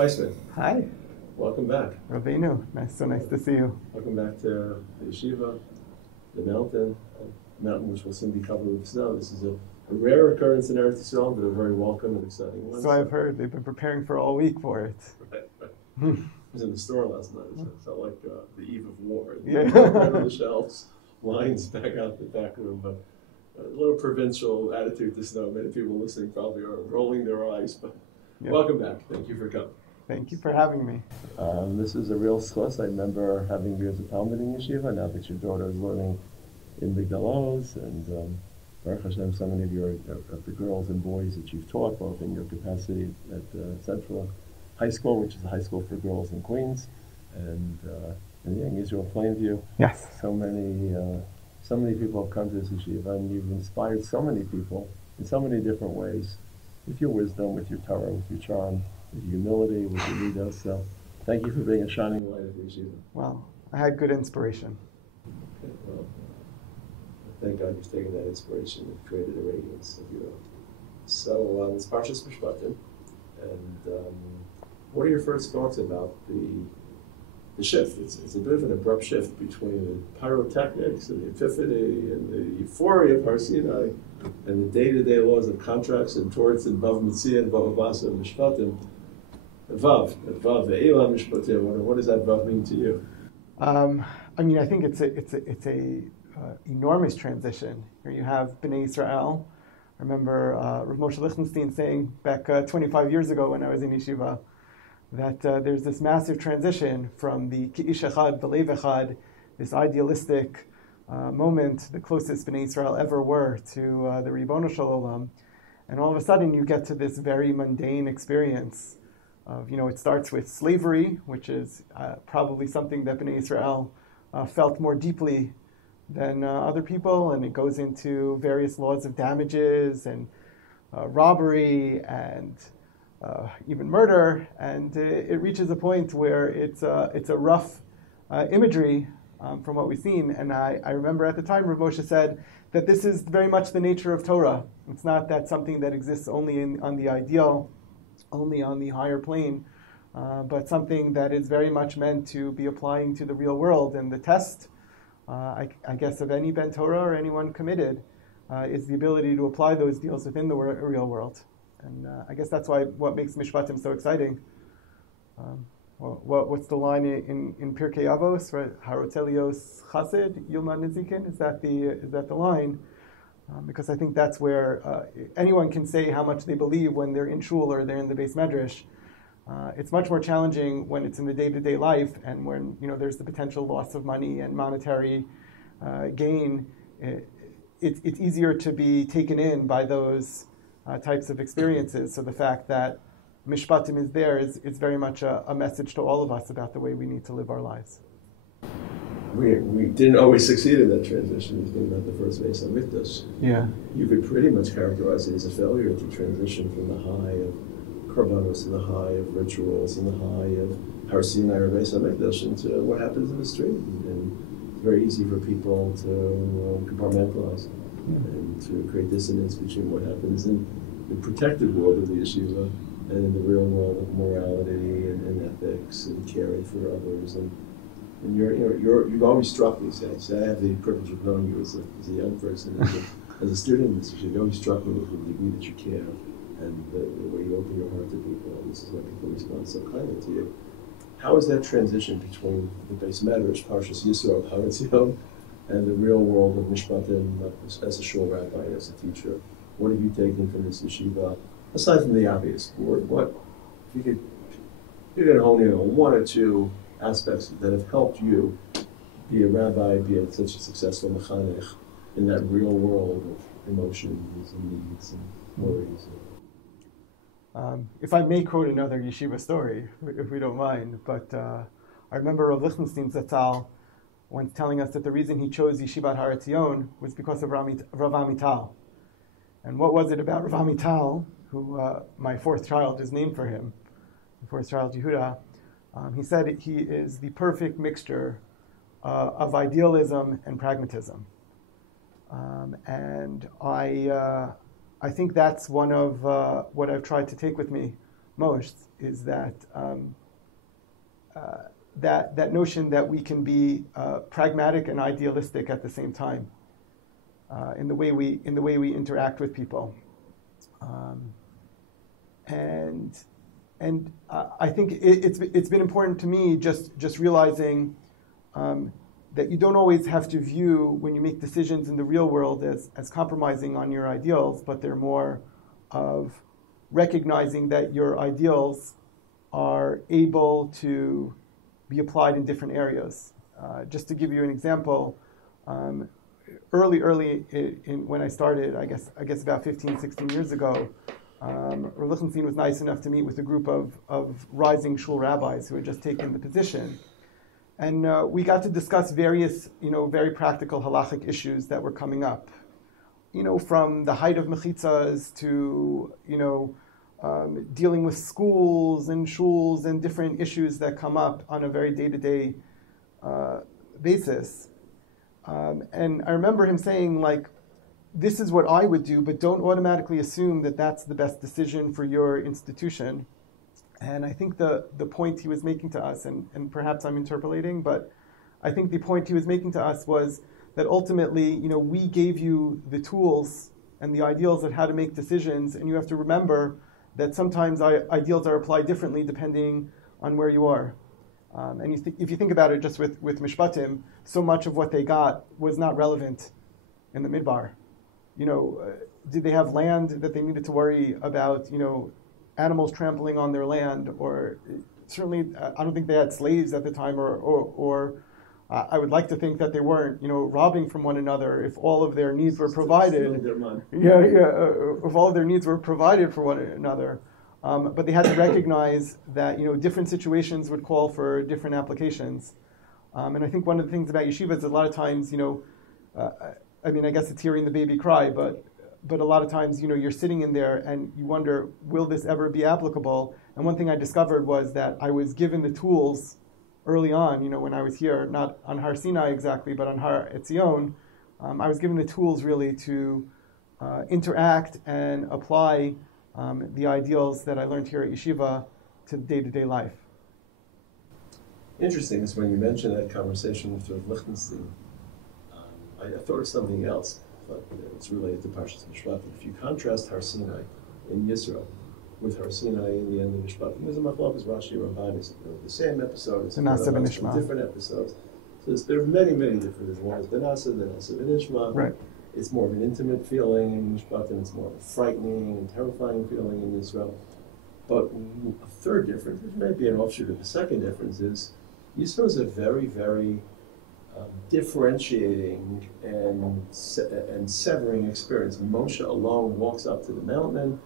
Weissman. Hi. Welcome back. Rabbeinu, so nice to see you. Welcome back to the yeshiva, the mountain which will soon be covered with snow. This is a rare occurrence in Eretz but a very welcome and exciting one. So I've heard they've been preparing for all week for it. Right. I was in the store last night. So it felt like the eve of war. Yeah. Right on the shelves, lines back out the back room. But a little provincial attitude to snow. Many people listening probably are rolling their eyes. But welcome back. Thank you for coming. Thank you for having me. This is a real schos. I remember having you as a Talmud in yeshiva. Now that your daughter is learning in Migdal Oz, and Baruch Hashem, so many of the girls and boys that you've taught, both in your capacity at Central High School, which is a high school for girls in Queens, and in Young Israel Plainview. Yes. So many people have come to this yeshiva, and you've inspired so many people in so many different ways, with your wisdom, with your Torah, with your charm, with your humility, with your midah. So thank you for being a shining light at the yeshiva. Well, I had good inspiration. Okay, well, thank God you've taken that inspiration and created a radiance of your own. So it's Parshas Mishpatim, and what are your first thoughts about the shift? It's a bit of an abrupt shift between the pyrotechnics and the epiphany and the euphoria of Har Sinai and the day-to-day laws of contracts and torts and Vav Mitzia and Vav Avasa and Mishpatim. Vav, Ve'ela Mishpatim. What does that Vav mean to you? I mean, I think it's a enormous transition. Here you have Bnei Israel. I remember Rav Moshe Lichtenstein saying back 25 years ago when I was in yeshiva that there's this massive transition from the Ki'ish Echad, V'lev Echad, this idealistic moment, the closest Bnei Israel ever were to the Ribono Shel Olam, and all of a sudden you get to this very mundane experience of, it starts with slavery, which is probably something that Bnei Israel felt more deeply than other people, and it goes into various laws of damages and robbery and even murder, and it reaches a point where it's a rough imagery from what we've seen. And I remember at the time Rav Moshe said that this is very much the nature of Torah. It's not that something that exists only on the ideal, only on the higher plane, but something that is very much meant to be applying to the real world. And the test, I guess, of any Ben Torah or anyone committed is the ability to apply those deals within the real world. And I guess that's what makes Mishpatim so exciting. What's the line in Pirkei Avos? Right? Harotelios Chassid Yilma Nizikin. Is that the line? Because I think that's where anyone can say how much they believe when they're in shul or they're in the Beis Medrash. It's much more challenging when it's in the day-to-day life and when there's the potential loss of money and monetary gain. It's easier to be taken in by those types of experiences. So the fact that Mishpatim is there is very much a message to all of us about the way we need to live our lives. We didn't always succeed in that transition as being not the first Beis HaMikdash. Yeah. You could pretty much characterize it as a failure to transition from the high of korbanos and the high of rituals and the high of Har Sinai or Beis HaMikdash into what happens in the street. And it's very easy for people to compartmentalize and to create dissonance between what happens in the protected world of the yeshiva and in the real world of morality and ethics and caring for others. And you've always struck me. So I have the privilege of knowing you as a young person, as a student in this yeshiva. You always struck me with the degree that you care and the way you open your heart to people. And this is why people respond so kindly to you. How is that transition between the Beis Medrash, Parshas Yisro, Haretzion, and the real world of Mishpatim as a shul rabbi, as a teacher? What have you taken from this yeshiva, aside from the obvious? What if you could hone in on one or two aspects that have helped you be a rabbi, be such a successful mechanech in that real world of emotions and needs and worries? If I may quote another yeshiva story, if we don't mind, but I remember Rav Lichtenstein Zatzal once telling us that the reason he chose Yeshivat Har Etzion was because of Rav Amital. And what was it about Rav Amital, who my fourth child is named for him, the fourth child Yehuda? He said he is the perfect mixture of idealism and pragmatism. And I think that's one of what I've tried to take with me most is that that notion that we can be pragmatic and idealistic at the same time in the way we interact with people, and I think it's been important to me just realizing that you don't always have to view when you make decisions in the real world as compromising on your ideals, but they're more of recognizing that your ideals are able to be applied in different areas. Just to give you an example, early when I started, I guess about 15, 16 years ago, Rav Lichtenstein was nice enough to meet with a group of rising shul rabbis who had just taken the position. And we got to discuss various, very practical halachic issues that were coming up. From the height of mechitzas to, dealing with schools and shuls and different issues that come up on a very day-to-day basis. And I remember him saying, this is what I would do, but don't automatically assume that that's the best decision for your institution. And I think the point he was making to us, and perhaps I'm interpolating, but I think the point he was making to us was that ultimately, we gave you the tools and the ideals of how to make decisions, and you have to remember that sometimes ideals are applied differently depending on where you are. And if you think about it just with Mishpatim, so much of what they got was not relevant in the Midbar. Did they have land that they needed to worry about, animals trampling on their land, or certainly I don't think they had slaves at the time, or I would like to think that they weren't, robbing from one another if all of their needs were provided. If all of their needs were provided for one another. But they had to recognize that, different situations would call for different applications. And I think one of the things about yeshiva is a lot of times, I guess it's hearing the baby cry, but a lot of times, you're sitting in there and you wonder, will this ever be applicable? And one thing I discovered was that I was given the tools early on, when I was here, not on Har Sinai exactly, but on Har Etzion, I was given the tools really to interact and apply the ideals that I learned here at yeshiva to day-to-day life. Interesting is when you mentioned that conversation with Rav Lichtenstein, I thought of something else, but it's related to Parshas Mishpatim. If you contrast Har Sinai in Yisrael with Har Sinai in the end of Mishpatim, there's a machlokes Rashi Ramban. It's the same episode. It's different episodes. So there are many, many different. There's one is Benasa, then Nasa Benishma. Right. It's more of an intimate feeling in Mishpatim. It's more of a frightening and terrifying feeling in Yisrael. But a third difference, which may be an offshoot of the second difference, is Yisrael is a very, very differentiating and severing experience. Moshe alone walks up to the mountain.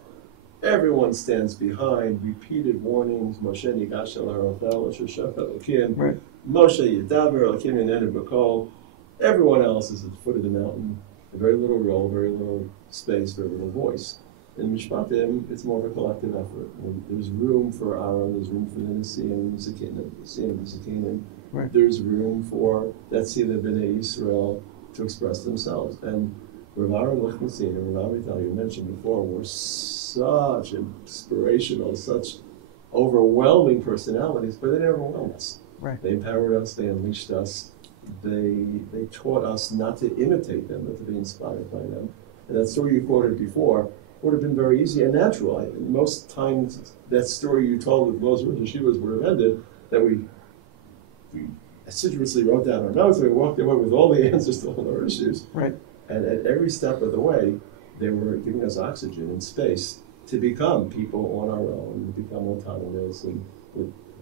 Everyone stands behind. Repeated warnings. Moshe nigash el harochel asher shaf elokim. Moshe yedaber elokim yinenu b'kol. Everyone else is at the foot of the mountain. Very little role, very little space, very little voice. In Mishpatim, it's more of a collective effort. There's room for Aaron, there's room for the Nisim, Zakinim. Right. There's room for that Sila B'nai Yisrael to express themselves. And Rav Aaron Lichtenstein and Rav Avital, you mentioned before, were such inspirational, such overwhelming personalities, but they never overwhelmed us. Right. They empowered us, they unleashed us, they taught us not to imitate them, but to be inspired by them. And that story you quoted before would have been very easy and natural. Most times that story you told with Moshe and Yeshivas would have ended that we assiduously wrote down our notes, we walked away with all the answers to all our issues. Right. And at every step of the way, they were giving us oxygen and space to become people on our own, to become autonomous, and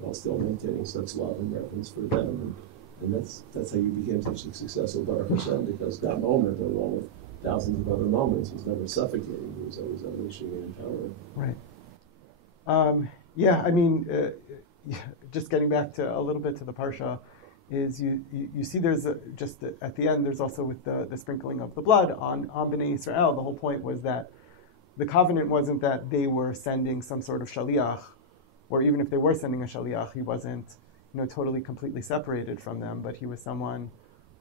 while still maintaining such love and reverence for them. And that's how you became such a successful Baruch Hashem, because that moment, along with thousands of other moments, was never suffocating. It was always unleashing and empowering. Right. Just getting back to a little bit to the Parsha, is you see there's just at the end, there's also with the sprinkling of the blood on Bnei Yisrael. The whole point was that the covenant wasn't that they were sending some sort of shaliach, or even if they were sending a shaliach, he wasn't totally completely separated from them, but he was someone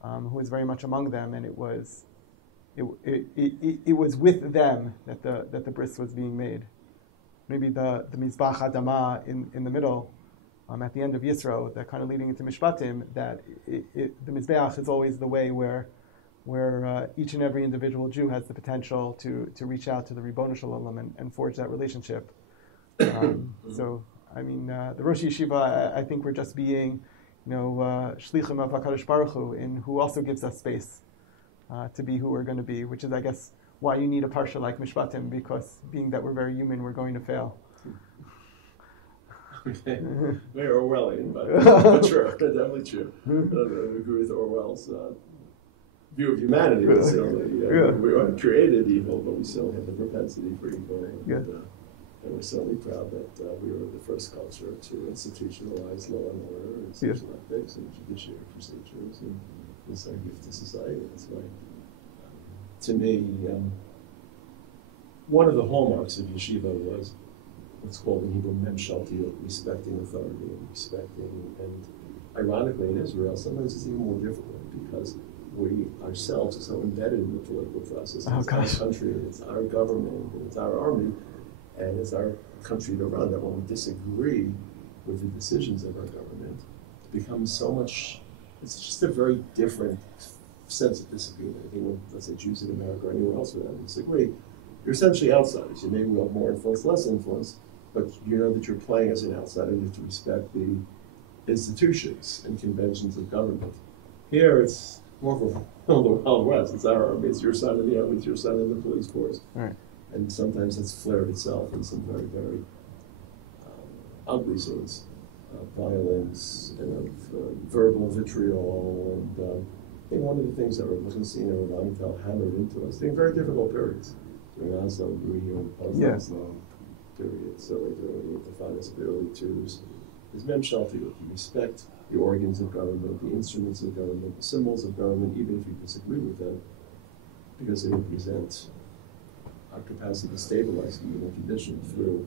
who was very much among them, and it was with them that the bris was being made. maybe the Mizbach Adama in the middle, at the end of Yisro, that kind of leading into Mishpatim, that the Mizbeach is always the way where each and every individual Jew has the potential to reach out to the Ribono Shel Olam and forge that relationship. So, I mean, the Rosh Yeshiva, I think we're just being, shlichim of HaKadosh Baruch Hu, in who also gives us space to be who we're going to be, which is, I guess, why you need a parsha like Mishpatim, because being that we're very human, we're going to fail. Very Orwellian, but true, definitely true. I agree with Orwell's view of humanity. But still, we are created evil, but we still have the propensity for evil. And we're certainly proud that we were the first culture to institutionalize law and order and social ethics and judiciary procedures, and it's our gift to society. That's why, to me, one of the hallmarks of yeshiva was what's called in Hebrew memshaltiyut, respecting authority and respecting. And ironically, in Israel, sometimes it's even more difficult because we ourselves are so embedded in the political process. It's our country, it's our government, it's our army, and it's our country to run. That when we disagree with the decisions of our government, it becomes so much. It's just a very different sense of disagreement. I think when, let's say, Jews in America or anywhere else with them disagree, you're essentially outsiders. You may wield more influence, less influence, but you know that you're playing as an outsider. You have to respect the institutions and conventions of government. Here, it's more of the Wild West. It's our army. It's your son in the army. It's your son in the police force. Right. And sometimes it's flared itself in some very, very ugly scenes of violence and of verbal vitriol. And I think one of the things that Rav Lichtenstein and Rav Amital hammered into us during very difficult periods, during Oslo, during post-Oslo period, so during the Intifadas of the early 2000s, is memshaltiyut, to respect the organs of government, the instruments of government, the symbols of government, even if you disagree with them, because they represent our capacity to stabilize the human condition through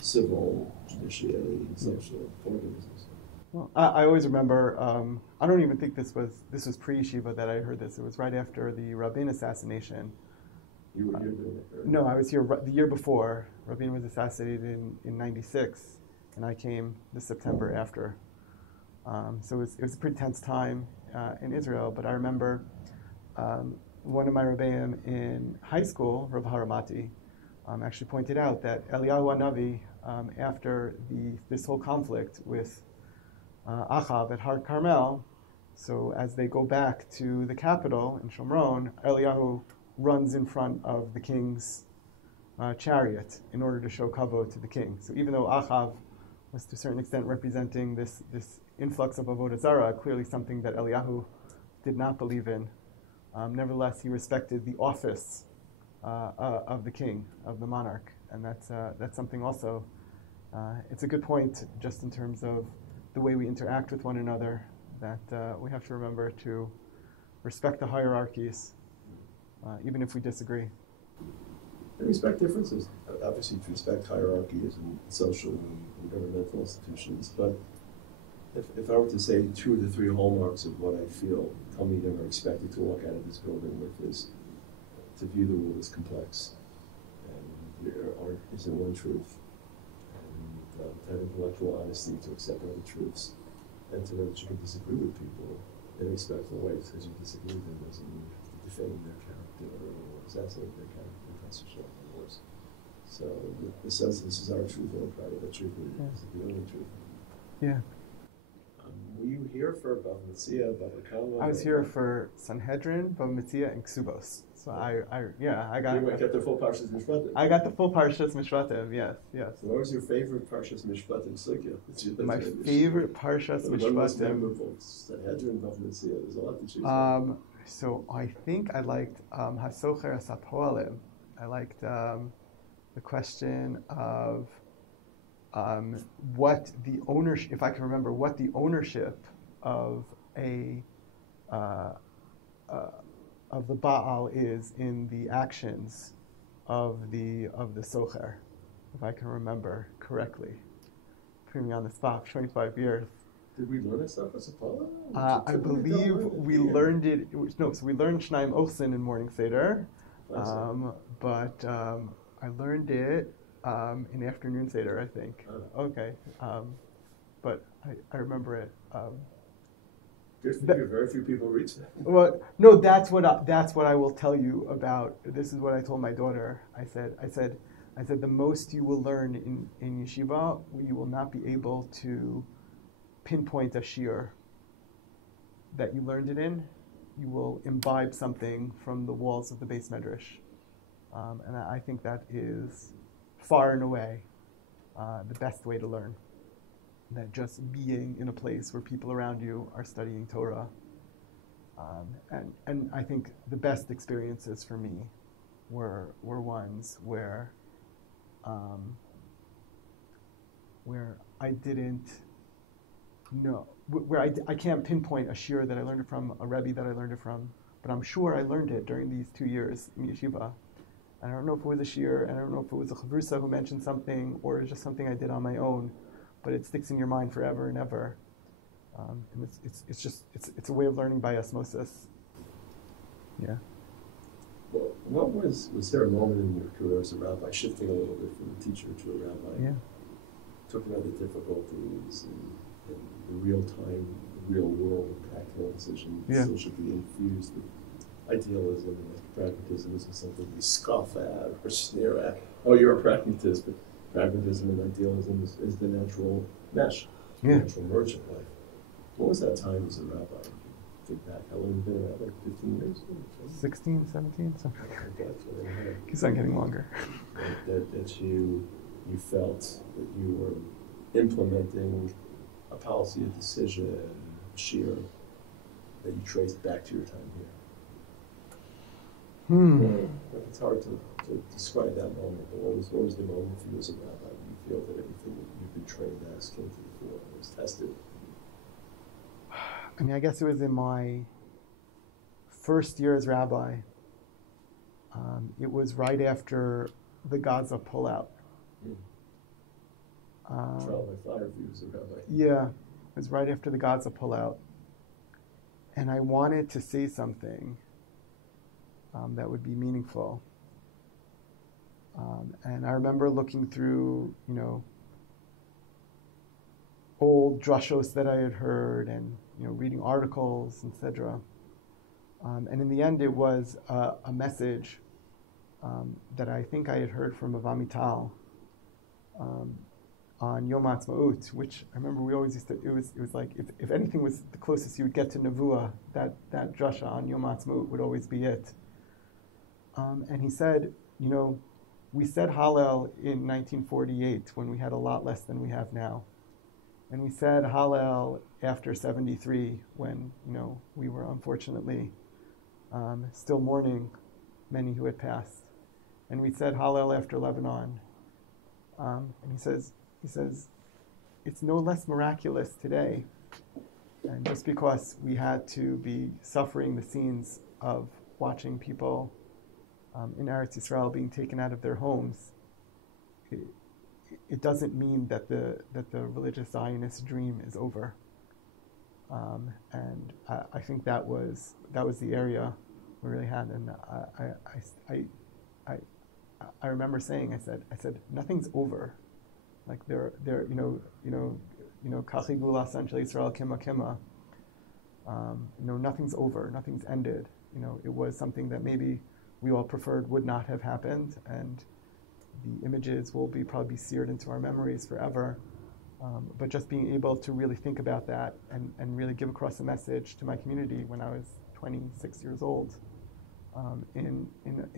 civil, judiciary, and social organisms. Well, I always remember, I don't even think this was pre-yeshiva that I heard this. It was right after the Rabin assassination. You were here during it? No, I was here the year before. Rabin was assassinated in 96, and I came this September after. So it was a pretty tense time in Israel, but I remember one of my Rebbeim in high school, Rav Haramati, actually pointed out that Eliyahu Hanavi, after this whole conflict with Achav at Har Carmel, so as they go back to the capital in Shomron, Eliyahu runs in front of the king's chariot in order to show kavod to the king. So even though Achav was to a certain extent representing this influx of avodah zarah, clearly something that Eliyahu did not believe in, nevertheless he respected the office of the king, of the monarch, and that's something also. It's a good point just in terms of the way we interact with one another, that we have to remember to respect the hierarchies, even if we disagree. And respect differences. Obviously, to respect hierarchies and social and governmental institutions. But if I were to say 2 of the 3 hallmarks of what I feel Talmidim are expected to walk out of this building with is to view the world as complex, and there isn't one truth, and to have intellectual honesty, to accept other truths, and to know that you can disagree with people in respectful ways. Because you disagree with them doesn't mean you have to defame their character or assassinate their character. So the sense this is our truth, we're proud of the truth, it's the only truth. Yeah. Were you here for Bava Metzia, Bava Kama? I was here for Sanhedrin, Bava Metzia, and Ksubos. So I got. You got the full Parshas Mishpatim. I got the full Parshas Mishpatim. Yes. So what was your favorite Parshas Mishpatim sugya? My favorite Parshas Mishpatim. One was memorable. Sanhedrin, Bava Metzia. There's a lot to choose from. So I think I liked Hasocher Asapoalim. I liked the question of what the ownership, if I can remember, what the ownership of of the Baal is in the actions of the Socher, if I can remember correctly. Putting me on the spot for 25 years. Did we learn that stuff as a poem? I believe we learned it. No, so we learned Shnaim Ochsen in Morning Seder, but I learned it in afternoon Seder, I think. Okay. But I remember it. Good for you. Very few people reach that. Well, no, that's what I will tell you about. This is what I told my daughter. I said, the most you will learn in yeshiva, you will not be able to pinpoint a shiur that you learned it in. You will imbibe something from the walls of the Beis Medrash. And I think that is far and away the best way to learn. That just being in a place where people around you are studying Torah. And I think the best experiences for me were ones where I didn't know, where I can't pinpoint a shiur that I learned it from, a rebbe that I learned it from, but I'm sure I learned it during these 2 years in yeshiva. And I don't know if it was a shiur, and I don't know if it was a chavrusa who mentioned something, or just something I did on my own, but it sticks in your mind forever and ever. And it's a way of learning by osmosis. Yeah. Well, what was there a moment in your career as a rabbi, shifting a little bit from a teacher to a rabbi? Yeah. Talking about the difficulties and the real time, the real world, practical decisions. Yeah. So it should be infused with idealism and pragmatism isn't something we scoff at or sneer at. Oh, you're a pragmatist, but pragmatism and idealism is the natural mesh, the natural merge of life. What was that time as a rabbi? Think back, how long have you been a rabbi? 15 years? 16, 17, something. Okay, Keeps on getting longer. That you felt that you were implementing a policy, a decision, a shiur that you traced back to your time here. It's hard to describe that moment, but what was the moment for you as a rabbi? Do you feel that everything that you've been trained as came to the fore and was tested? I mean, I guess it was in my first year as rabbi. It was right after the Gaza pullout. Trial by fire for you as a rabbi. Yeah, it was right after the Gaza pullout. And I wanted to say something that would be meaningful. And I remember looking through, old drushos that I had heard and, reading articles, etc. And in the end, it was a message that I think I had heard from Avamital on Yom HaAtzmaut, which I remember we always used to, it was like, if anything was the closest you would get to Nevuah, that drasha on Yom HaAtzmaut would always be it. And he said, we said Hallel in 1948 when we had a lot less than we have now. And we said Hallel after 73 when, we were unfortunately still mourning many who had passed. And we said Hallel after Lebanon. And he says, it's no less miraculous today. And just because we had to be suffering the scenes of watching people in Eretz Yisrael being taken out of their homes, it doesn't mean that the religious Zionist dream is over. And I think that was the area we really had. And I remember saying, I said nothing's over. Like kachi gula san shel Yisrael kima kima. Nothing's over, nothing's ended. It was something that maybe we all preferred would not have happened, and the images will probably be seared into our memories forever. But just being able to really think about that and really give across a message to my community when I was 26 years old, in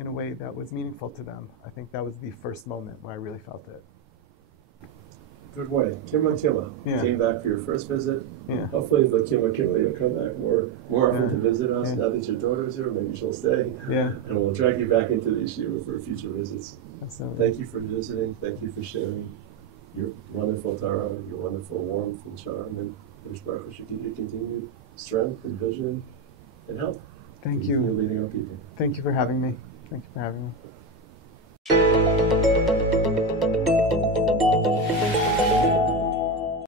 a way that was meaningful to them. I think that was the first moment where I really felt it. Good way. Kima. Yeah. Came back for your first visit. Yeah. Hopefully the Kima, you'll come back more often to visit us. Yeah. Now that your daughter's here, maybe she'll stay. Yeah. And we'll drag you back into this year for future visits. Absolutely. Thank you for visiting. Thank you for sharing your wonderful Torah, your wonderful warmth and charm, and wish Baruch Hu should give you continued strength and vision and health. Thank you. Continue leading our people. Thank you for having me.